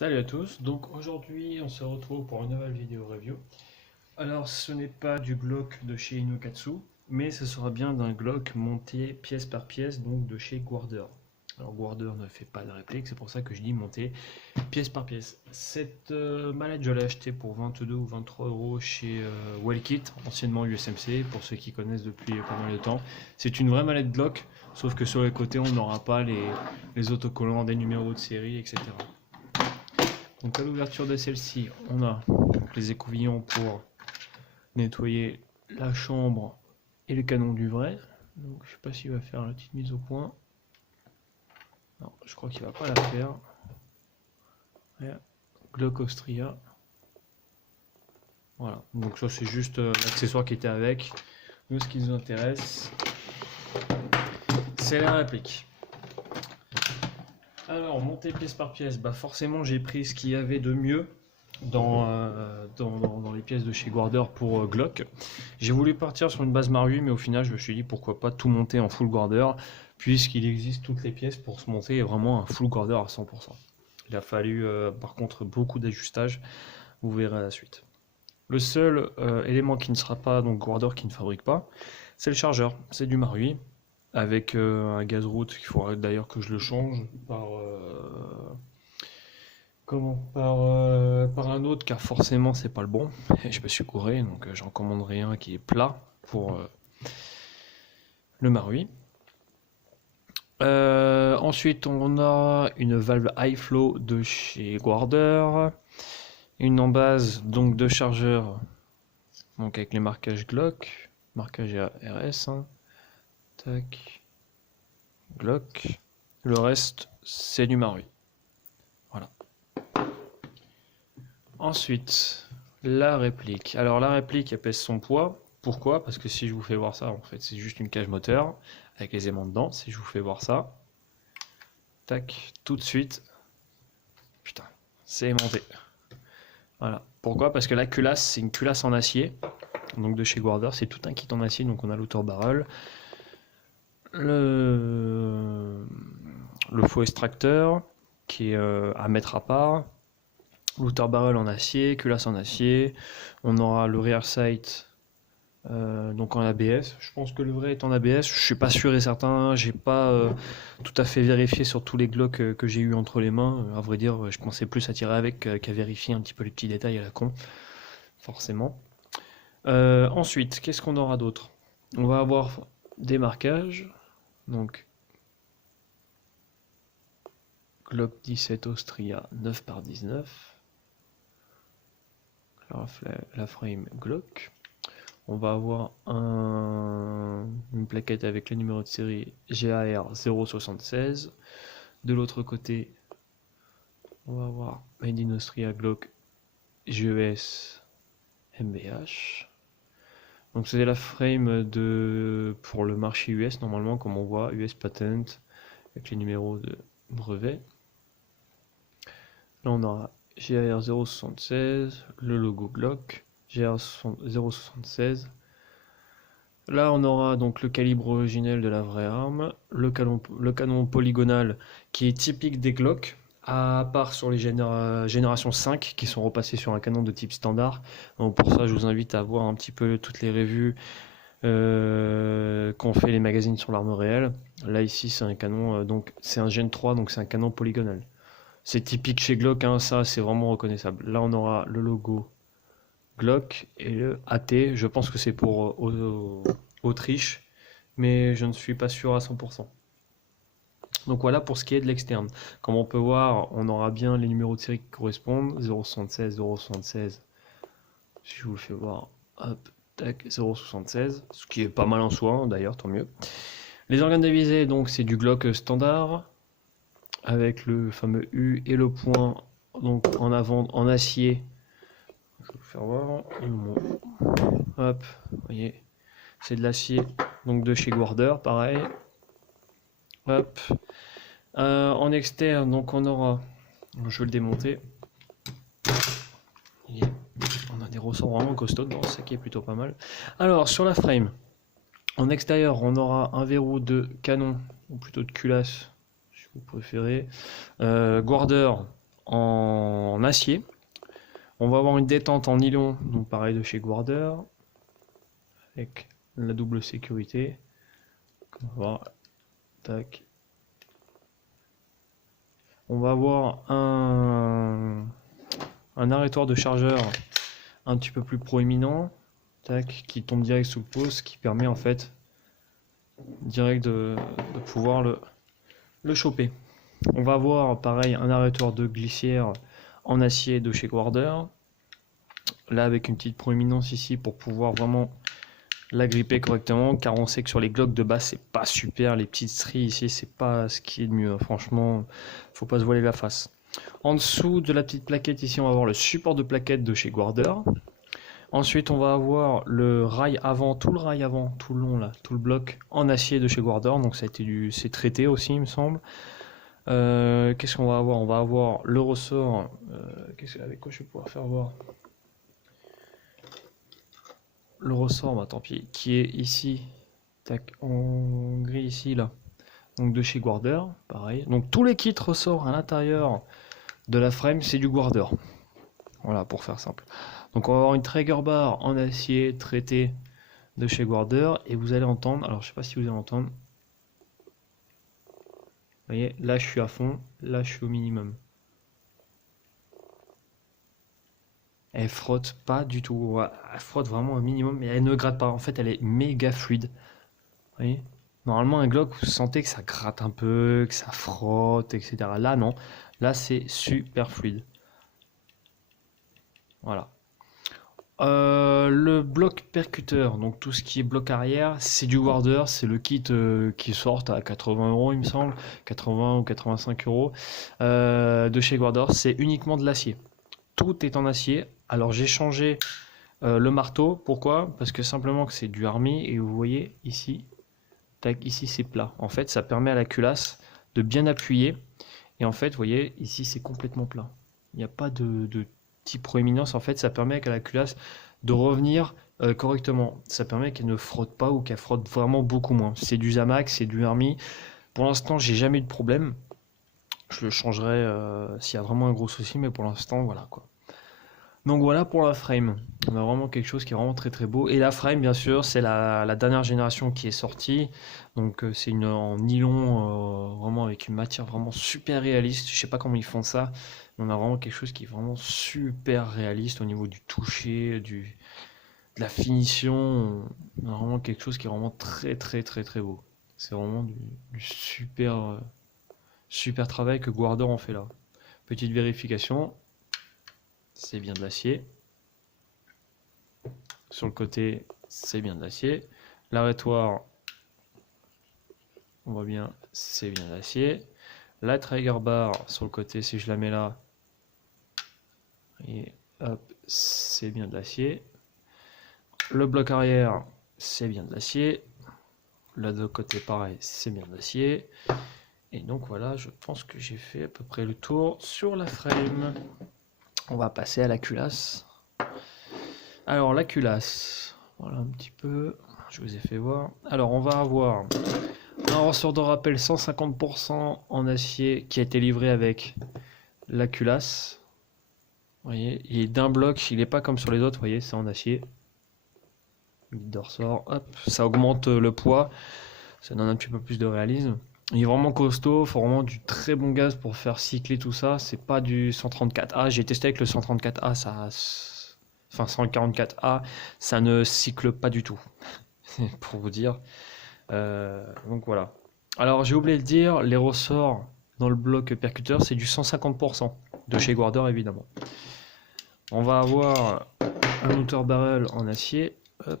Salut à tous, donc aujourd'hui on se retrouve pour une nouvelle vidéo review. Alors ce n'est pas du Glock de chez Inokatsu, mais ce sera bien d'un Glock monté pièce par pièce, donc de chez Guarder. Alors Guarder ne fait pas de réplique, c'est pour ça que je dis monté pièce par pièce. Cette mallette je l'ai achetée pour 22 ou 23 euros chez Wellkit, anciennement USMC, pour ceux qui connaissent depuis pas mal de temps. C'est une vraie mallette Glock, sauf que sur les côtés on n'aura pas les autocollants, des numéros de série, etc. Donc à l'ouverture de celle-ci, on a donc les écouvillons pour nettoyer la chambre et le canon du vrai. Donc je sais pas s'il va faire la petite mise au point. Non, je crois qu'il va pas la faire. Glock Austria. Voilà, donc ça c'est juste l'accessoire qui était avec. Nous ce qui nous intéresse, c'est la réplique. Alors, monter pièce par pièce, bah forcément j'ai pris ce qu'il y avait de mieux dans les pièces de chez Guarder pour Glock. J'ai voulu partir sur une base Marui, mais au final je me suis dit pourquoi pas tout monter en full Guarder, puisqu'il existe toutes les pièces pour se monter vraiment un full Guarder à 100%. Il a fallu par contre beaucoup d'ajustages, vous verrez à la suite. Le seul élément qui ne sera pas, donc Guarder qui ne fabrique pas, c'est le chargeur, c'est du Marui avec un gaz route qu'il faudrait d'ailleurs que je le change par par un autre, car forcément c'est pas le bon et je me suis couré, donc j'en commanderai un qui est plat pour le Marui. Ensuite on a une valve high flow de chez Guarder, une embase donc de chargeur, donc avec les marquages Glock, marquage RS, hein. Tac, Glock. Le reste, c'est du Marui. Voilà. Ensuite, la réplique. Alors, la réplique, elle pèse son poids. Pourquoi? Parce que si je vous fais voir ça, en fait, c'est juste une cage moteur avec les aimants dedans. Si je vous fais voir ça, tac, tout de suite, putain, c'est aimanté. Voilà. Pourquoi? Parce que la culasse, c'est une culasse en acier. Donc, de chez Guarder, c'est tout un kit en acier. Donc, on a l'outer barrel, le faux extracteur qui est à mettre à part, l'outer barrel en acier, culasse en acier, on aura le rear sight donc en ABS. Je pense que le vrai est en ABS, je suis pas sûr et certain, j'ai pas tout à fait vérifié sur tous les Glock que j'ai eu entre les mains. À vrai dire, je pensais plus à tirer avec qu'à vérifier un petit peu les petits détails à la con, forcément. Ensuite, qu'est-ce qu'on aura d'autre? On va avoir des marquages, donc Glock 17 Austria 9x19, la frame Glock. On va avoir une plaquette avec le numéro de série GAR 076. De l'autre côté, on va avoir Made in Austria Glock GES MBH. Donc c'est la frame pour le marché US normalement, comme on voit, US Patent avec les numéros de brevet. Là on aura GAR 076, le logo Glock, GAR 076. Là on aura donc le calibre originel de la vraie arme, le canon polygonal qui est typique des Glock, à part sur les générations 5 qui sont repassés sur un canon de type standard. Donc pour ça je vous invite à voir un petit peu toutes les revues qu'ont fait les magazines sur l'arme réelle. Là ici c'est un canon, donc c'est un Gen 3, donc c'est un canon polygonal. C'est typique chez Glock, hein, ça c'est vraiment reconnaissable. Là on aura le logo Glock et le AT, je pense que c'est pour Autriche, mais je ne suis pas sûr à 100%. Donc voilà pour ce qui est de l'externe. Comme on peut voir, on aura bien les numéros de série qui correspondent, 076, 076, si je vous le fais voir, hop, tac, 076, ce qui est pas mal en soi, d'ailleurs, tant mieux. Les organes de visée, donc c'est du Glock standard, avec le fameux U et le point, donc en avant, en acier. Je vais vous faire voir, hop, vous voyez, c'est de l'acier, donc de chez Guarder, pareil. Hop. En externe, donc on aura, je vais le démonter. On a des ressorts vraiment costauds dans ce qui est plutôt pas mal. Alors sur la frame, en extérieur, on aura un verrou de canon, ou plutôt de culasse, si vous préférez. Guarder en acier. On va avoir une détente en nylon, donc pareil de chez Guarder, avec la double sécurité. On va voir, tac. On va avoir un arrêtoir de chargeur un petit peu plus proéminent, tac, qui tombe direct sous le pouce, qui permet en fait direct de pouvoir le choper. On va avoir pareil un arrêtoir de glissière en acier de chez Guarder, là avec une petite proéminence ici pour pouvoir vraiment la gripper correctement, car on sait que sur les Glock de base c'est pas super, les petites stries ici c'est pas ce qui est de mieux, franchement faut pas se voiler la face. En dessous de la petite plaquette ici on va avoir le support de plaquette de chez Guarder. Ensuite on va avoir le rail avant, tout le rail avant, tout le long là, tout le bloc en acier de chez Guarder, donc ça a été c'est traité aussi il me semble. Qu'est-ce qu'on va avoir? On va avoir le ressort, avec quoi je vais pouvoir faire voir le ressort, bah tant pis, qui est ici, tac, en gris ici là, donc de chez Guarder, pareil. Donc tous les kits ressorts à l'intérieur de la frame, c'est du Guarder. Voilà, pour faire simple. Donc on va avoir une Traeger bar en acier traité de chez Guarder, et vous allez entendre, alors je sais pas si vous allez entendre, vous voyez, là je suis à fond, là je suis au minimum. Elle frotte pas du tout, elle frotte vraiment au minimum, mais elle ne gratte pas, en fait elle est méga fluide. Vous voyez, normalement un Glock, vous sentez que ça gratte un peu, que ça frotte, etc. Là non, là c'est super fluide. Voilà. Le bloc percuteur, donc tout ce qui est bloc arrière, c'est du Guarder, c'est le kit qui sort à 80 euros il me semble, 80 ou 85 euros de chez Guarder, c'est uniquement de l'acier. Tout est en acier. Alors j'ai changé le marteau, pourquoi? Parce que simplement que c'est du Army et vous voyez ici, tac, ici c'est plat. En fait ça permet à la culasse de bien appuyer et en fait vous voyez ici c'est complètement plat. Il n'y a pas de petite proéminence, en fait ça permet à la culasse de revenir correctement. Ça permet qu'elle ne frotte pas ou qu'elle frotte vraiment beaucoup moins. C'est du Zamax, c'est du Army. Pour l'instant j'ai jamais eu de problème. Je le changerai s'il y a vraiment un gros souci, mais pour l'instant voilà quoi. Donc voilà pour la frame, on a vraiment quelque chose qui est vraiment très très beau. Et la frame bien sûr c'est la dernière génération qui est sortie, donc c'est une en nylon, vraiment avec une matière vraiment super réaliste. Je sais pas comment ils font ça, mais on a vraiment quelque chose qui est vraiment super réaliste au niveau du toucher, de la finition. On a vraiment quelque chose qui est vraiment très très très très beau. C'est vraiment du super, super travail que Guarder en fait là. Petite vérification. C'est bien de l'acier. Sur le côté, c'est bien de l'acier. L'arrêtoir, on voit bien, c'est bien de l'acier. La Traeger bar sur le côté, si je la mets là, et hop, c'est bien de l'acier. Le bloc arrière, c'est bien de l'acier. Là de côté, pareil, c'est bien de l'acier. Et donc voilà, je pense que j'ai fait à peu près le tour sur la frame. On va passer à la culasse. Alors la culasse, voilà un petit peu, je vous ai fait voir. Alors on va avoir un ressort de rappel 150% en acier qui a été livré avec la culasse. Vous voyez, il est d'un bloc, il n'est pas comme sur les autres, vous voyez, c'est en acier. Guide de ressort, hop, ça augmente le poids, ça donne un petit peu plus de réalisme. Il est vraiment costaud, il faut vraiment du très bon gaz pour faire cycler tout ça. C'est pas du 134A, j'ai testé avec le 134A, enfin 144A, ça ne cycle pas du tout, pour vous dire. Donc voilà. Alors j'ai oublié de dire, les ressorts dans le bloc percuteur, c'est du 150% de chez Guarder évidemment. On va avoir un outer barrel en acier, hop,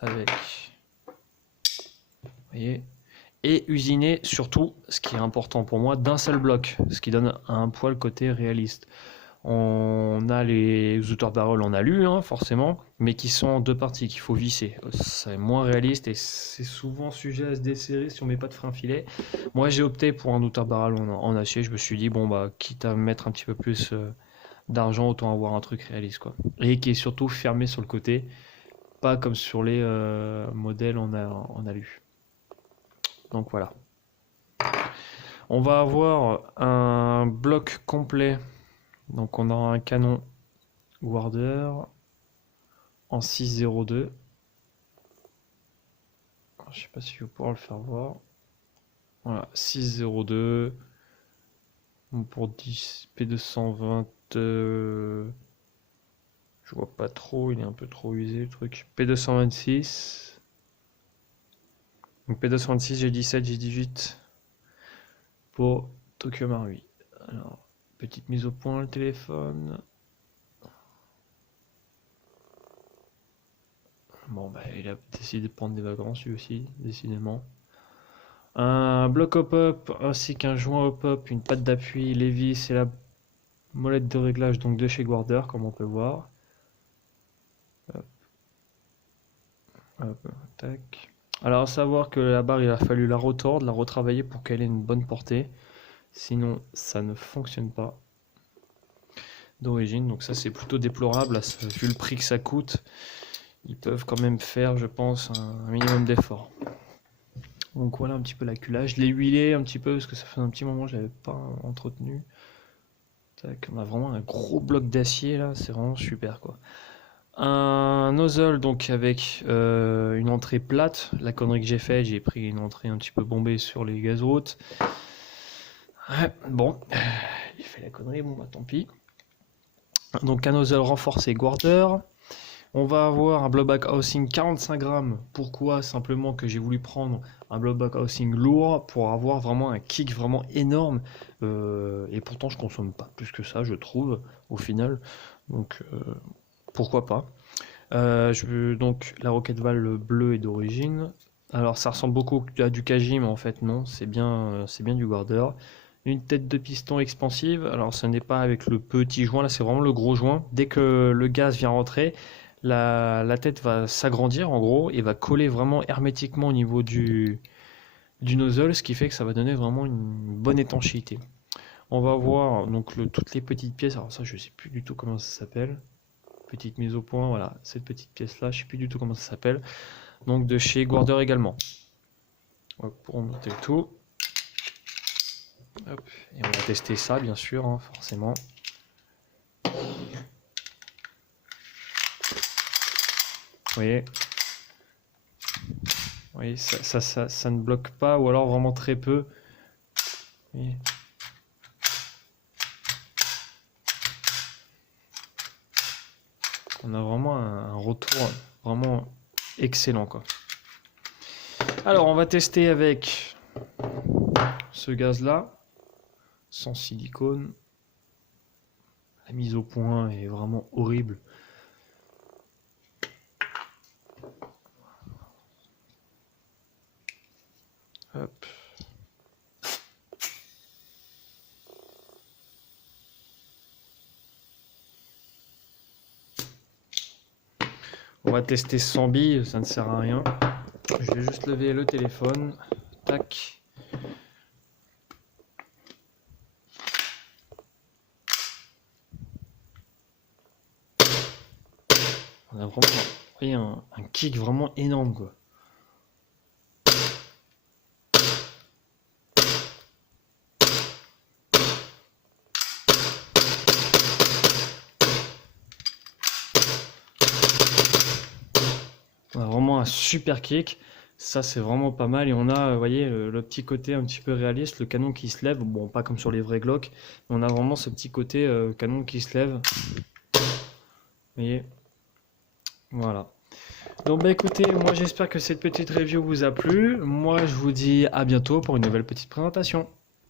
avec, vous voyez, et usiné surtout, ce qui est important pour moi, d'un seul bloc, ce qui donne un poil côté réaliste. On a les outer barrels en alu, hein, forcément, mais qui sont en deux parties, qu'il faut visser. C'est moins réaliste et c'est souvent sujet à se desserrer si on met pas de frein filet. Moi, j'ai opté pour un outer barrel en acier. Je me suis dit, bon, bah, quitte à mettre un petit peu plus d'argent, autant avoir un truc réaliste, quoi. Et qui est surtout fermé sur le côté, pas comme sur les modèles en alu. Donc voilà. On va avoir un bloc complet Donc on aura un canon Warder en 6,02. Je sais pas si je vais pouvoir le faire voir. Voilà, 6,02. Pour 10 P220. Je vois pas trop, il est un peu trop usé le truc. P226. Donc P226, j'ai 17, j'ai 18 pour Tokyo Marui. Alors, petite mise au point le téléphone. Bon, bah, il a décidé de prendre des vacances lui aussi, décidément. Un bloc hop-up ainsi qu'un joint hop-up, une patte d'appui, les vis et la molette de réglage donc de chez Guarder, comme on peut voir. Hop, hop, tac. Alors, à savoir que la barre, il a fallu la retordre, la retravailler pour qu'elle ait une bonne portée. Sinon, ça ne fonctionne pas d'origine. Donc ça, c'est plutôt déplorable. Vu le prix que ça coûte, ils peuvent quand même faire, je pense, un minimum d'effort. Donc voilà un petit peu l'acculage. Je l'ai huilé un petit peu parce que ça fait un petit moment que je l'avais pas entretenu. Tac, on a vraiment un gros bloc d'acier là, c'est vraiment super quoi. Un nozzle donc avec une entrée plate. La connerie que j'ai fait, j'ai pris une entrée un petit peu bombée sur les gazroutes. Ouais, bon, j'ai fait la connerie, bon bah tant pis. Donc un nozzle renforcé Guarder. On va avoir un blowback housing 45 grammes. Pourquoi? Simplement que j'ai voulu prendre un blowback housing lourd pour avoir vraiment un kick vraiment énorme. Et pourtant je consomme pas plus que ça, je trouve, au final. Donc pourquoi pas. Donc la rocket valve bleue est d'origine. Alors ça ressemble beaucoup à du Kaji, mais en fait non, c'est bien du Guarder. Une tête de piston expansive. Alors ce n'est pas avec le petit joint, là c'est vraiment le gros joint. Dès que le gaz vient rentrer, la tête va s'agrandir en gros et va coller vraiment hermétiquement au niveau du nozzle, ce qui fait que ça va donner vraiment une bonne étanchéité. On va voir donc toutes les petites pièces. Alors ça je sais plus du tout comment ça s'appelle. Petite mise au point, voilà, cette petite pièce là, je sais plus du tout comment ça s'appelle. Donc de chez Guarder également. Hop, pour remonter le tout. Hop, et on va tester ça bien sûr, hein, forcément. Vous voyez, ça ne bloque pas, ou alors vraiment très peu. Vous voyez. On a vraiment un retour vraiment excellent quoi. Alors on va tester avec ce gaz là, sans silicone. La mise au point est vraiment horrible. Hop. On va tester sans bille, ça ne sert à rien. Je vais juste lever le téléphone. Tac. On a vraiment, vous voyez, un kick vraiment énorme quoi. On a vraiment un super kick. Ça c'est vraiment pas mal. Et on a, vous voyez, le petit côté un petit peu réaliste, le canon qui se lève. Bon, pas comme sur les vrais Glock. Mais on a vraiment ce petit côté canon qui se lève. Vous voyez. Voilà. Donc bah écoutez, moi j'espère que cette petite review vous a plu. Moi je vous dis à bientôt pour une nouvelle petite présentation.